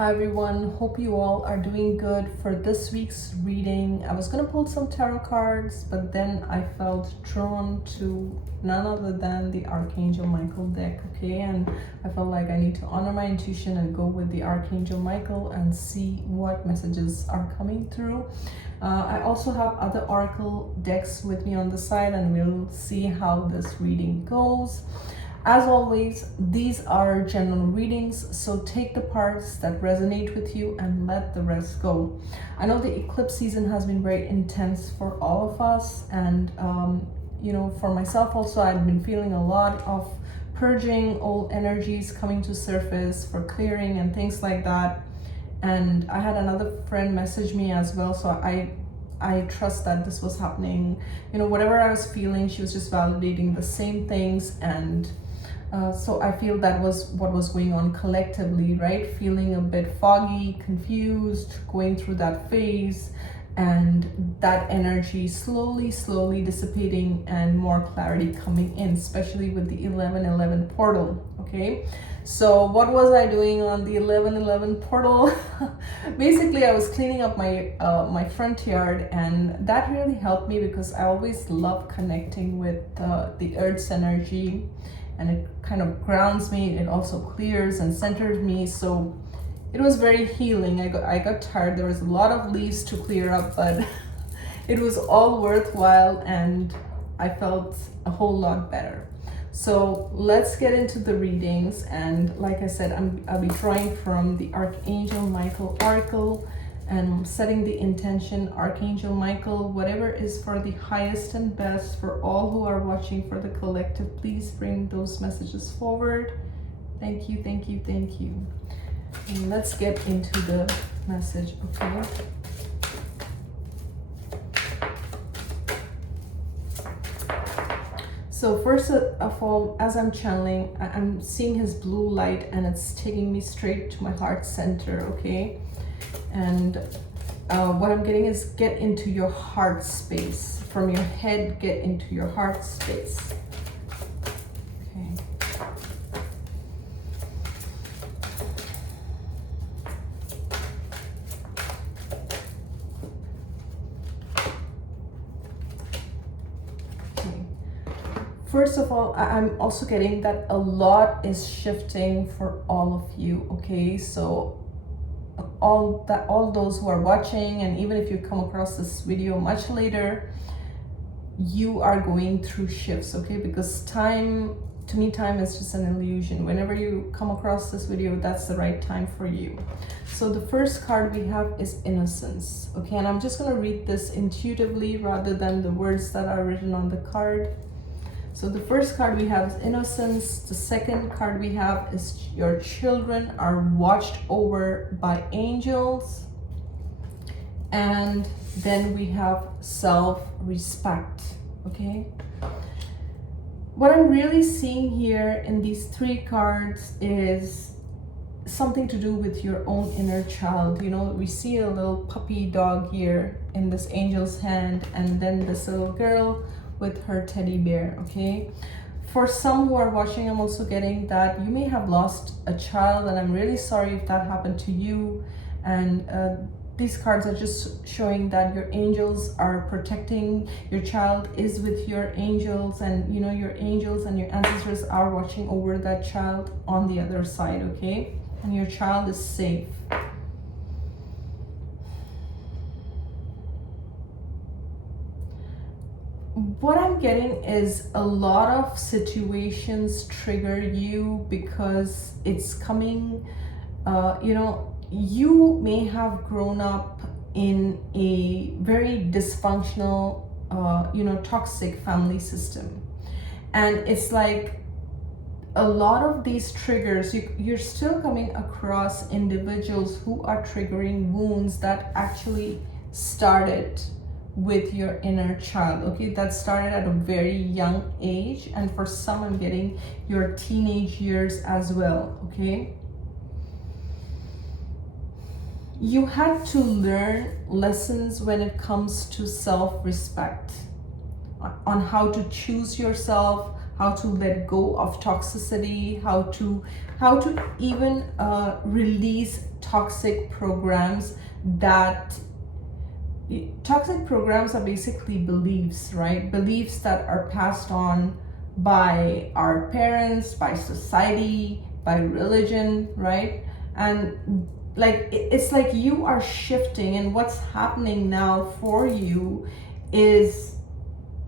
Hi everyone, hope you all are doing good. For this week's reading, I was gonna pull some tarot cards, but then I felt drawn to none other than the Archangel Michael deck, okay? And I felt like I need to honor my intuition and go with the Archangel Michael and see what messages are coming through. I also have other oracle decks with me on the side, and we'll see how this reading goes. As always, these are general readings, so take the parts that resonate with you and let the rest go. I know the eclipse season has been very intense for all of us, and for myself also, I've been feeling a lot of purging, old energies coming to surface for clearing and things like that. And I had another friend message me as well, so I trust that this was happening. Whatever I was feeling, she was just validating the same things, and so I feel that was what was going on collectively, right? Feeling a bit foggy, confused, going through that phase, and that energy slowly dissipating and more clarity coming in, especially with the 1111 portal, okay? So what was I doing on the 1111 portal? Basically, I was cleaning up my front yard, and that really helped me because I always love connecting with the earth's energy, and it kind of grounds me. It also clears and centers me, so it was very healing. I got tired. There was a lot of leaves to clear up, but it was all worthwhile, and I felt a whole lot better. So let's get into the readings, and like I said, I'll be drawing from the Archangel Michael oracle, and I'm setting the intention, Archangel Michael, whatever is for the highest and best for all who are watching, for the collective, please bring those messages forward. Thank you, thank you, thank you. And let's get into the message, okay? So first of all, as I'm channeling, I'm seeing his blue light, and it's taking me straight to my heart center, okay? And what I'm getting is get into your heart space. From your head, get into your heart space. Okay. First of all, I'm also getting that a lot is shifting for all of you, okay? So all those who are watching, and even if you come across this video much later, you are going through shifts, okay? Because time, to me, time is just an illusion. Whenever you come across this video, that's the right time for you. So the first card we have is innocence, okay? And I'm just going to read this intuitively rather than the words that are written on the card. So the first card we have is innocence. The second card we have is your children are watched over by angels. And then we have self-respect, okay? What I'm really seeing here in these three cards is something to do with your own inner child. We see a little puppy dog here in this angel's hand, and then this little girl with her teddy bear, okay? For some who are watching, I'm also getting that you may have lost a child, and I'm really sorry if that happened to you. And these cards are just showing that your angels are protecting, your child is with your angels, and your angels and your ancestors are watching over that child on the other side, okay? And your child is safe. What I'm getting is a lot of situations trigger you because it's coming, you may have grown up in a very dysfunctional, toxic family system. And it's like a lot of these triggers, you're still coming across individuals who are triggering wounds that actually started with your inner child, okay? That started at a very young age, and for some I'm getting your teenage years as well, okay? You had to learn lessons when it comes to self-respect, on how to choose yourself, how to let go of toxicity, how to even release toxic programs are basically beliefs, right? Beliefs that are passed on by our parents, by society, by religion, right? And like it's like you are shifting, and what's happening now for you is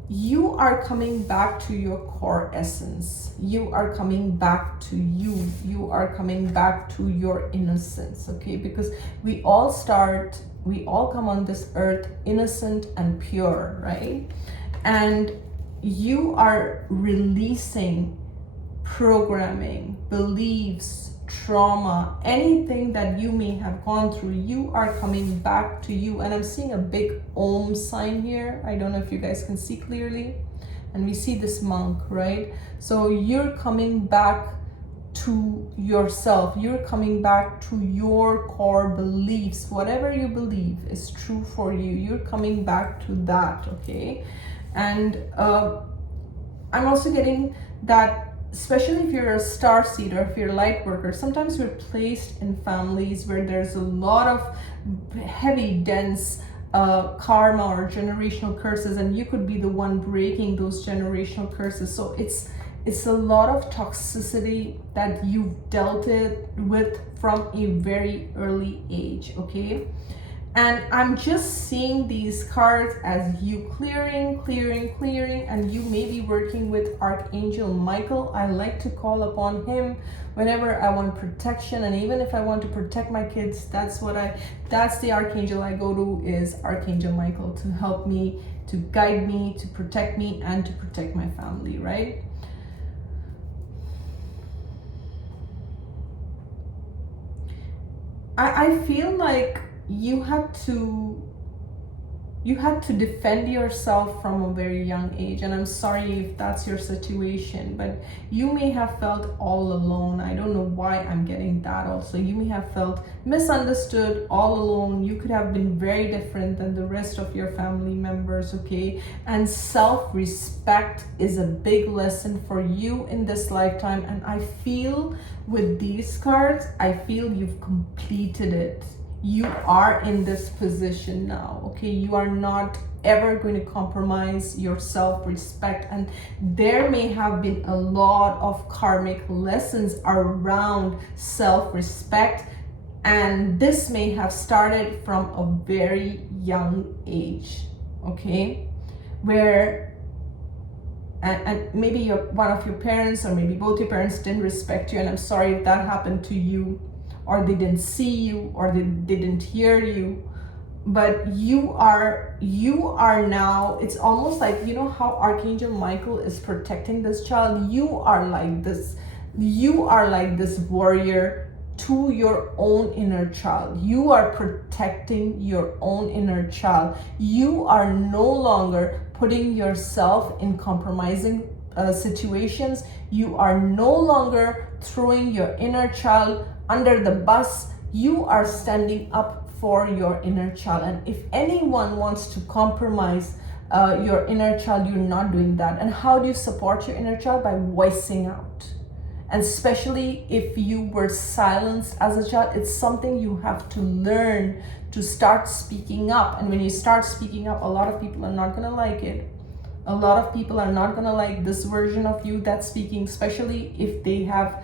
you are coming back to your core essence. You are coming back to you. You are coming back to your innocence, okay? Because we all come on this earth innocent and pure, right? And you are releasing programming, beliefs, trauma, anything that you may have gone through. You are coming back to you. And I'm seeing a big Om sign here. I don't know if you guys can see clearly. And we see this monk, right? So you're coming back to yourself. You're coming back to your core beliefs. Whatever you believe is true for you. You're coming back to that, okay? And I'm also getting that, especially if you're a star seed or if you're a light worker, sometimes you're placed in families where there's a lot of heavy, dense karma or generational curses, and you could be the one breaking those generational curses. So it's a lot of toxicity that you've dealt it with from a very early age, okay? And I'm just seeing these cards as you clearing, and you may be working with Archangel Michael. I like to call upon him whenever I want protection, and even if I want to protect my kids, that's the Archangel I go to, is Archangel Michael, to help me, to guide me, to protect me, and to protect my family, right? I feel like you had to defend yourself from a very young age, and I'm sorry if that's your situation, but you may have felt all alone. I don't know why I'm getting that also. You may have felt misunderstood, all alone. You could have been very different than the rest of your family members, okay? And self-respect is a big lesson for you in this lifetime, and I feel with these cards, I feel you've completed it. You are in this position now, okay? You are not ever going to compromise your self-respect, and there may have been a lot of karmic lessons around self-respect, and this may have started from a very young age, okay? Where and maybe one of your parents, or maybe both your parents, didn't respect you, and I'm sorry if that happened to you, or they didn't see you, or they didn't hear you. But you are now, it's almost like, you know how Archangel Michael is protecting this child? You are like this warrior to your own inner child. You are protecting your own inner child. You are no longer putting yourself in compromising situations. You are no longer throwing your inner child under the bus. You are standing up for your inner child, and if anyone wants to compromise your inner child, you're not doing that. And how do you support your inner child? By voicing out. And especially if you were silenced as a child, it's something you have to learn, to start speaking up. And when you start speaking up, a lot of people are not gonna like it. A lot of people are not gonna like this version of you that's speaking, especially if they have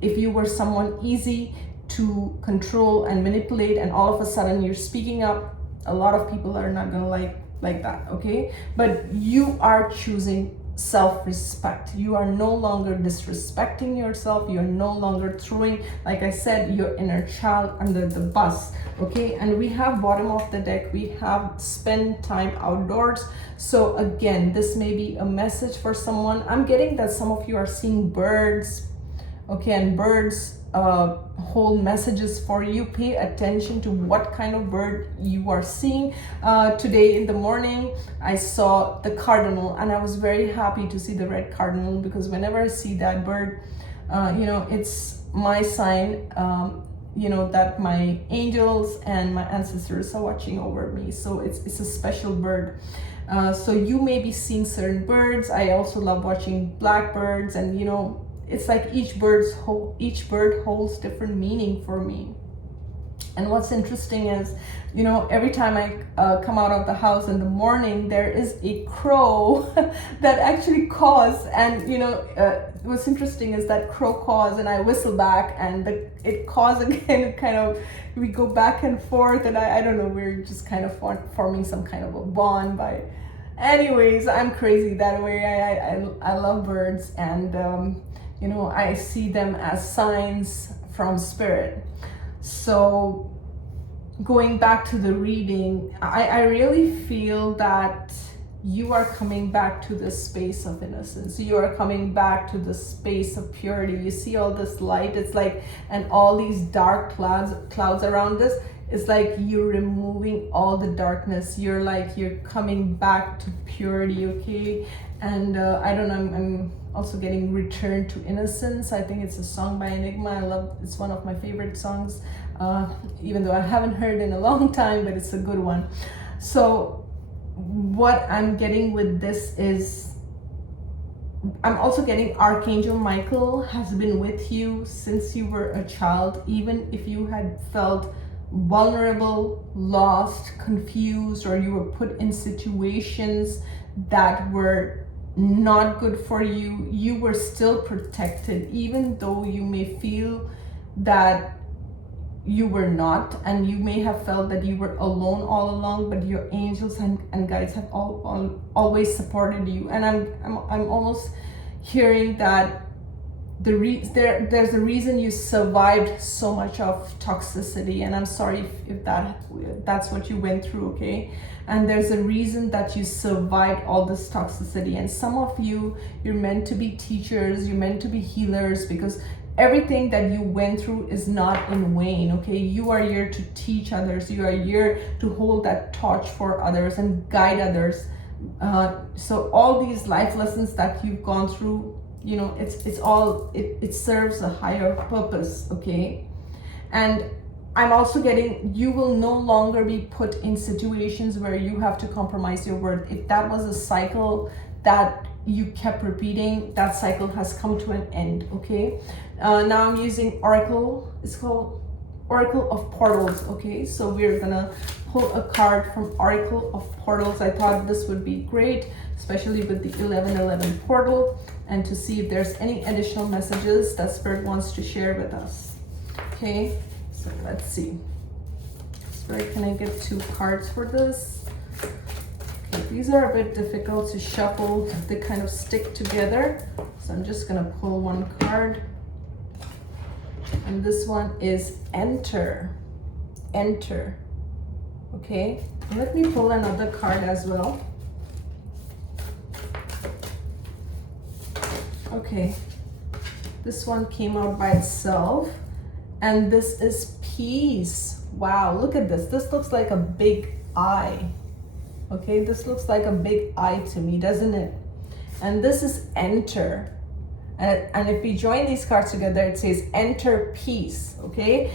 if you were someone easy to control and manipulate, and all of a sudden you're speaking up. A lot of people are not gonna like that, okay? But you are choosing self-respect. You are no longer disrespecting yourself. You're no longer throwing, like I said, your inner child under the bus, okay? And we have bottom of the deck, we have spend time outdoors. So again, this may be a message for someone. I'm getting that some of you are seeing birds, okay? And birds hold messages for you. Pay attention to what kind of bird you are seeing. Today in the morning, I saw the cardinal, and I was very happy to see the red cardinal, because whenever I see that bird, it's my sign, that my angels and my ancestors are watching over me. So it's a special bird. So you may be seeing certain birds. I also love watching blackbirds, and it's like each bird holds different meaning for me. And what's interesting is, you know, every time I come out of the house in the morning, there is a crow that actually caws. And, you know, what's interesting is that crow caws and I whistle back and it caws again. Kind of, we go back and forth, and I don't know, we're just kind of forming some kind of a bond by. Anyways, I'm crazy that way. I love birds, and, you know, I see them as signs from spirit. So going back to the reading, I really feel that you are coming back to this space of innocence. You are coming back to the space of purity. You see all this light, it's like, and all these dark clouds around us. It's like you're removing all the darkness. You're coming back to purity, okay? And I don't know, I'm also getting Return to Innocence. I think it's a song by Enigma. It's one of my favorite songs, even though I haven't heard in a long time, but it's a good one. So what I'm getting with this is, I'm also getting Archangel Michael has been with you since you were a child, even if you had felt vulnerable, lost, confused, or you were put in situations that were not good for you. You were still protected, even though you may feel that you were not, and you may have felt that you were alone all along, but your angels and guides have always supported you. And I'm almost hearing that there's a reason you survived so much of toxicity, and I'm sorry if that's what you went through, okay? And there's a reason that you survived all this toxicity. And some of you're meant to be teachers, you're meant to be healers, because everything that you went through is not in vain, okay? You are here to teach others. You are here to hold that torch for others and guide others. So all these life lessons that you've gone through, you know, it serves a higher purpose, okay? And I'm also getting, you will no longer be put in situations where you have to compromise your worth. If that was a cycle that you kept repeating, that cycle has come to an end, okay? Now I'm using Oracle. It's called Oracle of Portals, okay? So we're gonna pull a card from Oracle of Portals. I thought this would be great, especially with the 1111 portal, and to see if there's any additional messages that Spirit wants to share with us, okay? So let's see. Spirit, can I get 2 cards for this? Okay, these are a bit difficult to shuffle. They kind of stick together. So I'm just gonna pull 1 card. And this one is Enter. Enter. Okay, let me pull another card as well. Okay, this one came out by itself, and this is Peace. Wow, look at this. This looks like a big eye. Okay, this looks like a big eye to me, doesn't it? And this is Enter. And if we join these cards together, it says Enter Peace, okay?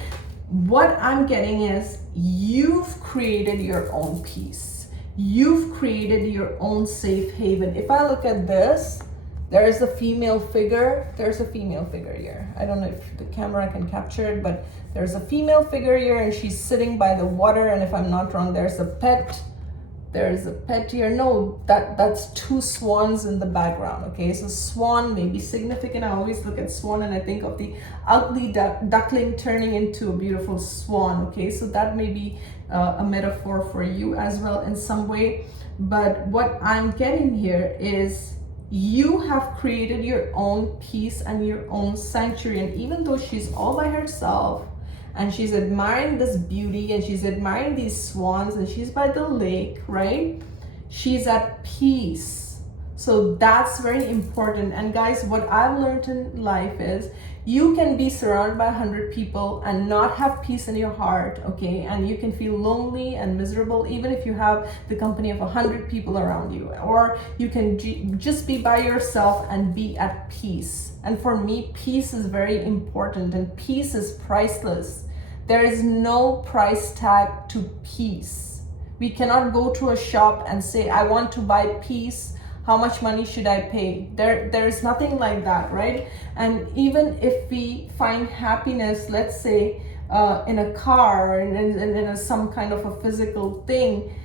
What I'm getting is you've created your own peace. You've created your own safe haven. If I look at this, there is a female figure. There's a female figure here. I don't know if the camera can capture it, but there's a female figure here, and she's sitting by the water. And if I'm not wrong, there's a pet. There's a pet here. No, that's 2 swans in the background, okay? So swan may be significant. I always look at swan and I think of the ugly duckling turning into a beautiful swan, okay? So that may be a metaphor for you as well in some way. But what I'm getting here is you have created your own peace and your own sanctuary. And even though she's all by herself, and she's admiring this beauty, and she's admiring these swans, and she's by the lake, right? She's at peace. So that's very important. And guys, what I've learned in life is you can be surrounded by 100 people and not have peace in your heart, okay? And you can feel lonely and miserable even if you have the company of 100 people around you. Or you can just be by yourself and be at peace. And for me, peace is very important, and peace is priceless. There is no price tag to peace. We cannot go to a shop and say, I want to buy peace. how much money should I pay? There's nothing like that, right? And even if we find happiness, let's say in a car or in some kind of a physical thing,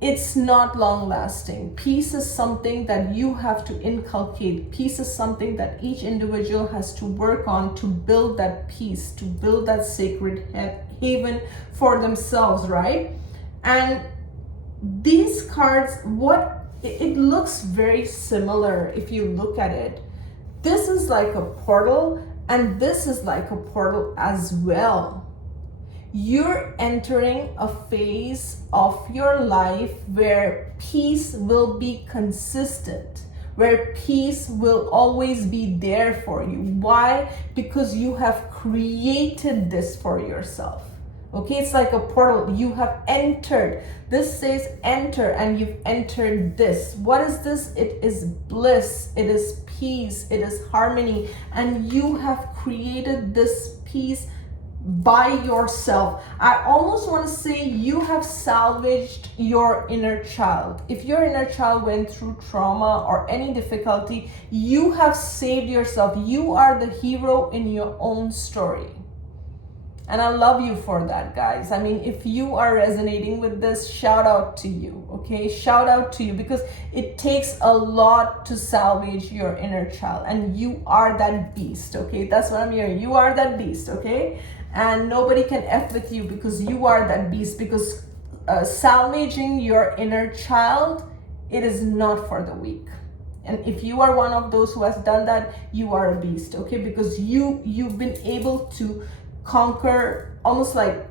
it's not long lasting. Peace is something that you have to inculcate. Peace is something that each individual has to work on to build that peace, to build that sacred haven for themselves, right? And these cards, it looks very similar if you look at it. This is like a portal, and this is like a portal as well. You're entering a phase of your life where peace will be consistent, where peace will always be there for you. Why? Because you have created this for yourself. Okay, it's like a portal. You have entered. This says enter, and you've entered this. What is this? It is bliss. It is peace. It is harmony. And you have created this peace by yourself. I almost want to say you have salvaged your inner child. If your inner child went through trauma or any difficulty, you have saved yourself. You are the hero in your own story. And I love you for that, guys. I mean, if you are resonating with this, shout out to you, okay? Shout out to you, because it takes a lot to salvage your inner child. And you are that beast, okay? That's what I'm hearing. You are that beast, okay? And nobody can F with you because you are that beast. Because salvaging your inner child, it is not for the weak. And if you are one of those who has done that, you are a beast, okay? Because you've been able to conquer, almost like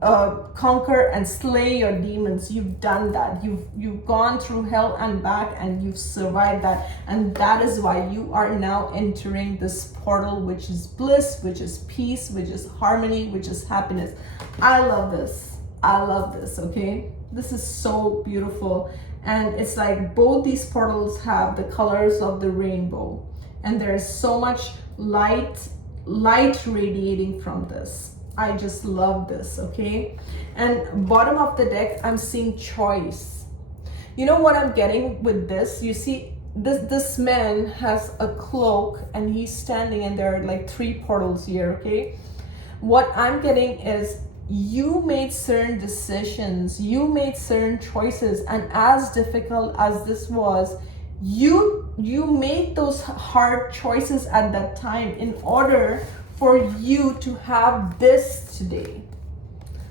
conquer and slay your demons. You've done that. You've gone through hell and back, and you've survived that. And that is why you are now entering this portal, which is bliss, which is peace, which is harmony, which is happiness. I love this. I love this, okay? This is so beautiful. And it's like both these portals have the colors of the rainbow, and there's so much light radiating from this. I just love this, okay? And bottom of the deck, I'm seeing choice. You know what I'm getting with this? You see, this man has a cloak, and he's standing, and there are like 3 portals here, okay? What I'm getting is you made certain decisions, you made certain choices, and as difficult as this was, you made those hard choices at that time in order for you to have this today.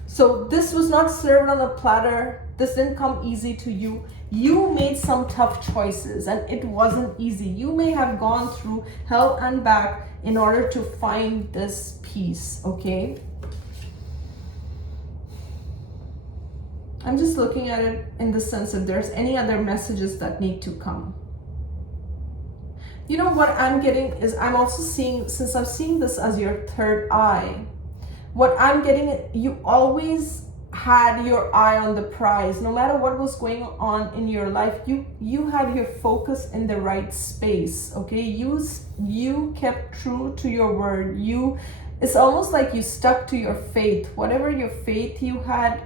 So this was not served on a platter. This didn't come easy to you. You made some tough choices, and it wasn't easy. You may have gone through hell and back in order to find this peace, okay? I'm just looking at it in the sense if there's any other messages that need to come. You know what I'm getting is, I'm also seeing, since I'm seeing this as your third eye, what I'm getting, you always had your eye on the prize. No matter what was going on in your life, you had your focus in the right space, okay? You kept true to your word. It's almost like you stuck to your faith. Whatever your faith you had,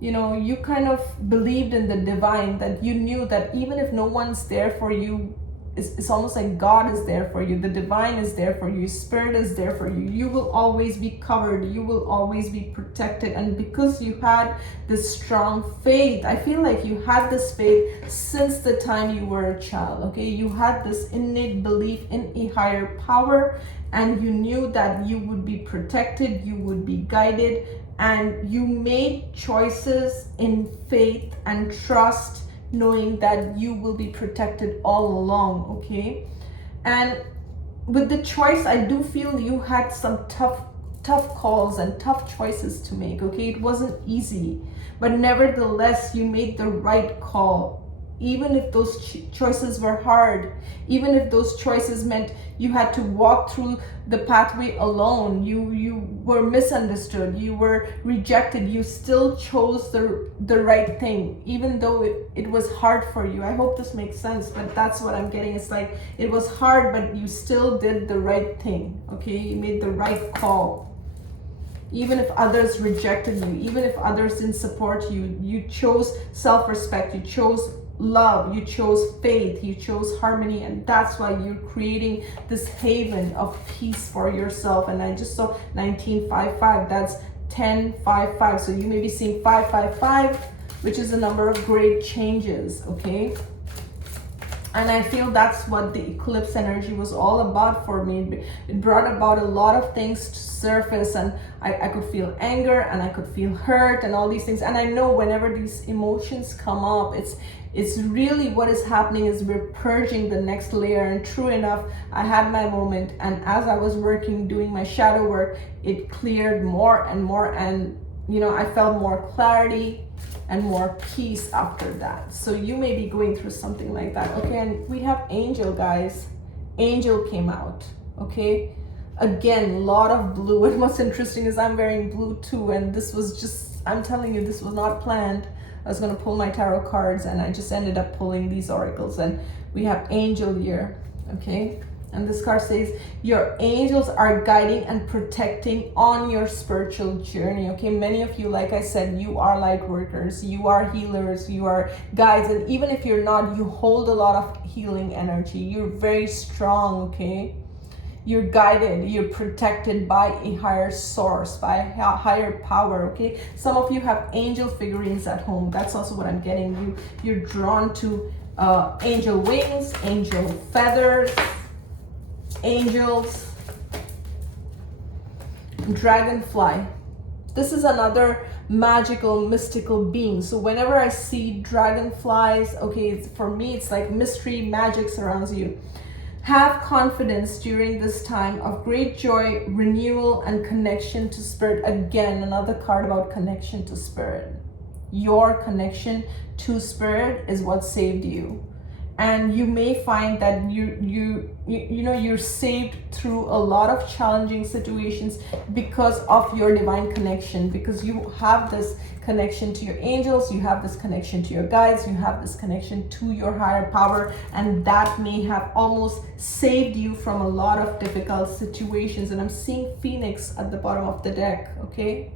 you know, you kind of believed in the divine, that you knew that even if no one's there for you, it's almost like God is there for you. The divine is there for you. Spirit is there for you. You will always be covered. You will always be protected. And because you had this strong faith, I feel like you had this faith since the time you were a child, okay? You had this innate belief in a higher power, and you knew that you would be protected, you would be guided, and you made choices in faith and trust, knowing that you will be protected all along, okay? And with the choice, I do feel you had some tough calls and tough choices to make, okay? It wasn't easy, but nevertheless, you made the right call. Even if those choices were hard, even if those choices meant you had to walk through the pathway alone, you were misunderstood, you were rejected, you still chose the right thing, even though it was hard for you. I hope this makes sense, but that's what I'm getting. It's like it was hard, but you still did the right thing, okay? You made the right call. Even if others rejected you, even if others didn't support you, you chose self-respect, you chose love, you chose faith, you chose harmony, and that's why you're creating this haven of peace for yourself. And I just saw 1955, that's 1055. So you may be seeing 555, which is a number of great changes, okay? And I feel that's what the eclipse energy was all about for me. It brought about a lot of things to surface, and I could feel anger, and I could feel hurt, and all these things. And I know whenever these emotions come up, it's really what is happening is we're purging the next layer. And true enough, I had my moment, and as I was working, doing my shadow work, it cleared more and more, and you know, I felt more clarity and more peace after that. So you may be going through something like that, okay? And we have angel, guys. Angel came out, okay? Again, a lot of blue. And what's interesting is I'm wearing blue too, and this was just, I'm telling you, this was not planned. I was going to pull my tarot cards, and I just ended up pulling these oracles. And we have angel here, okay? And this card says, your angels are guiding and protecting on your spiritual journey, okay? Many of you, like I said, you are light workers, you are healers, you are guides. And even if you're not, you hold a lot of healing energy. You're very strong, okay? You're guided, you're protected by a higher source, by a higher power, okay? Some of you have angel figurines at home. That's also what I'm getting. You're drawn to angel wings, angel feathers, angels, dragonfly. This is another magical, mystical being. So whenever I see dragonflies, okay, for me, it's like mystery, magic surrounds you. Have confidence during this time of great joy, renewal, and connection to spirit. Again, another card about connection to spirit. Your connection to spirit is what saved you. And you may find that you're saved through a lot of challenging situations because of your divine connection, because you have this connection to your angels, you have this connection to your guides, you have this connection to your higher power, and that may have almost saved you from a lot of difficult situations. And I'm seeing Phoenix at the bottom of the deck, okay?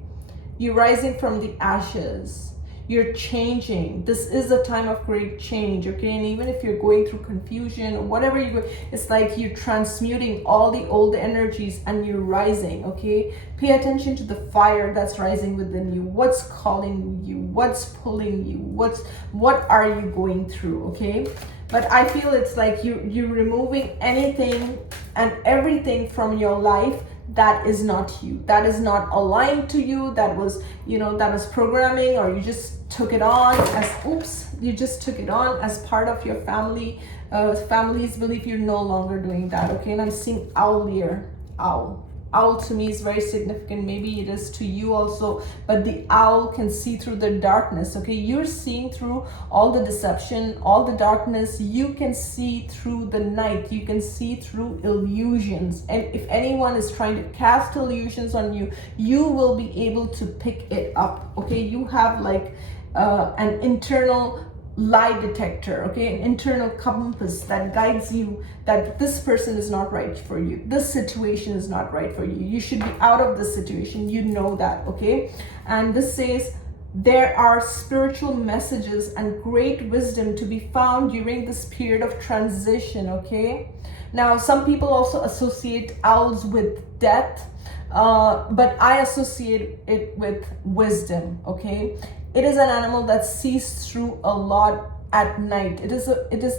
You're rising from the ashes. You're changing. This is a time of great change, okay? And even if you're going through confusion or whatever you go, it's like you're transmuting all the old energies and you're rising, okay? Pay attention to the fire that's rising within you. What's calling you? What's pulling you? What are you going through, okay? But I feel it's like you're removing anything and everything from your life that is not you, that is not aligned to you, that was, that was programming, or you just took it on as, you just took it on as part of your family's belief. You're no longer doing that, okay? And I'm seeing owl here, owl. Owl to me is very significant. Maybe it is to you also, but the owl can see through the darkness, okay? You're seeing through all the deception, all the darkness. You can see through the night. You can see through illusions. And if anyone is trying to cast illusions on you, you will be able to pick it up, okay? You have like an internal lie detector, okay, an internal compass that guides you that this person is not right for you, this situation is not right for you, you should be out of this situation, you know that, okay? And this says there are spiritual messages and great wisdom to be found during this period of transition, okay? Now, some people also associate owls with death, but I associate it with wisdom, okay? It is an animal that sees through a lot at night. It is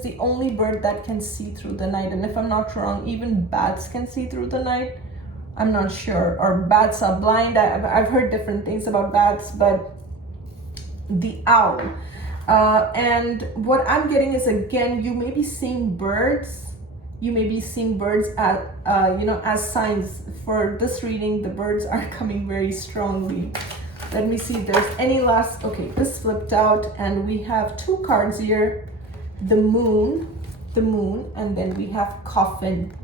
the only bird that can see through the night. And if I'm not wrong, even bats can see through the night. I'm not sure. Or bats are blind. I've heard different things about bats, but the owl. And what I'm getting is, again, you may be seeing birds. You may be seeing birds as signs. For this reading, the birds are coming very strongly. Let me see if there's any last, okay, this flipped out and we have two cards here, the moon, and then we have coffin.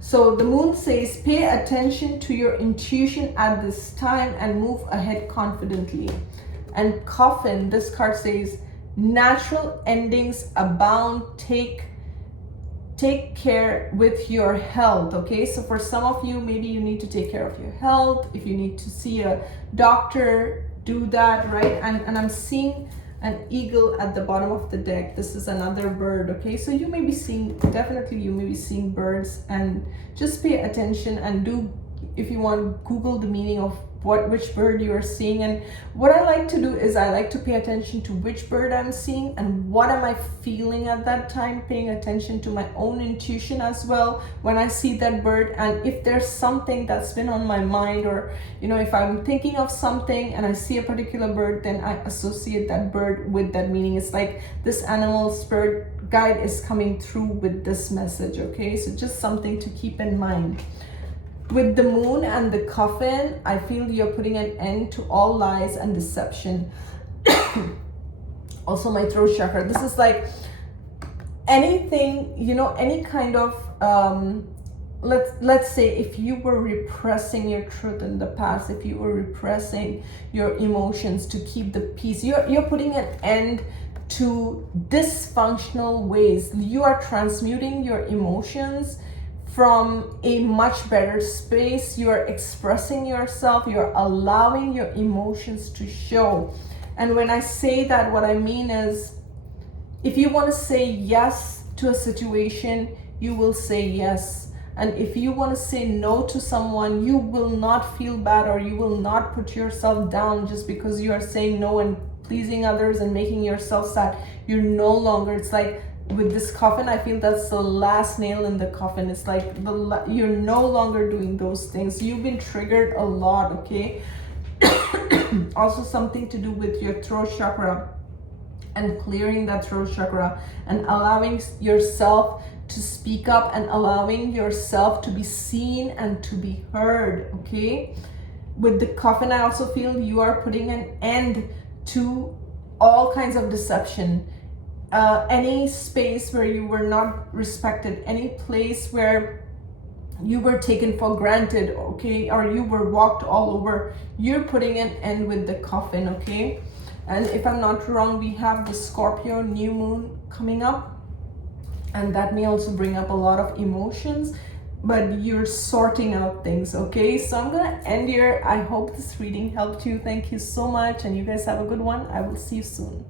So the moon says, pay attention to your intuition at this time and move ahead confidently. And coffin, this card says, natural endings abound, take care with your health, okay? So for some of you, maybe you need to take care of your health. If you need to see a doctor, do that, right? And I'm seeing an eagle at the bottom of the deck. This is another bird, okay? So you may be seeing, definitely you may be seeing birds, and just pay attention and do, if you want, Google the meaning of which bird you are seeing. And what I like to do is I like to pay attention to which bird I'm seeing and what am I feeling at that time, paying attention to my own intuition as well when I see that bird. And if there's something that's been on my mind, or if I'm thinking of something and I see a particular bird, then I associate that bird with that meaning. It's like this animal spirit guide is coming through with this message, okay? So just something to keep in mind. With the moon and the coffin, I feel you're putting an end to all lies and deception. Also my throat chakra, this is like anything, any kind of let's say if you were repressing your truth in the past, if you were repressing your emotions to keep the peace, you're putting an end to dysfunctional ways. You are transmuting your emotions from a much better space. You're expressing yourself, you're allowing your emotions to show. And when I say that, what I mean is, if you want to say yes to a situation, you will say yes. And if you want to say no to someone, you will not feel bad, or you will not put yourself down just because you are saying no and pleasing others and making yourself sad. You're no longer, it's like, with this coffin, I feel that's the last nail in the coffin. It's like you're no longer doing those things. You've been triggered a lot, okay? Also something to do with your throat chakra and clearing that throat chakra and allowing yourself to speak up and allowing yourself to be seen and to be heard, okay? With the coffin, I also feel you are putting an end to all kinds of deception. Any space where you were not respected, any place where you were taken for granted, okay, or you were walked all over, you're putting an end with the coffin, okay? And if I'm not wrong, we have the Scorpio new moon coming up, and that may also bring up a lot of emotions, but you're sorting out things, okay? So I'm gonna end here. I hope this reading helped you. Thank you so much, and you guys have a good one. I will see you soon.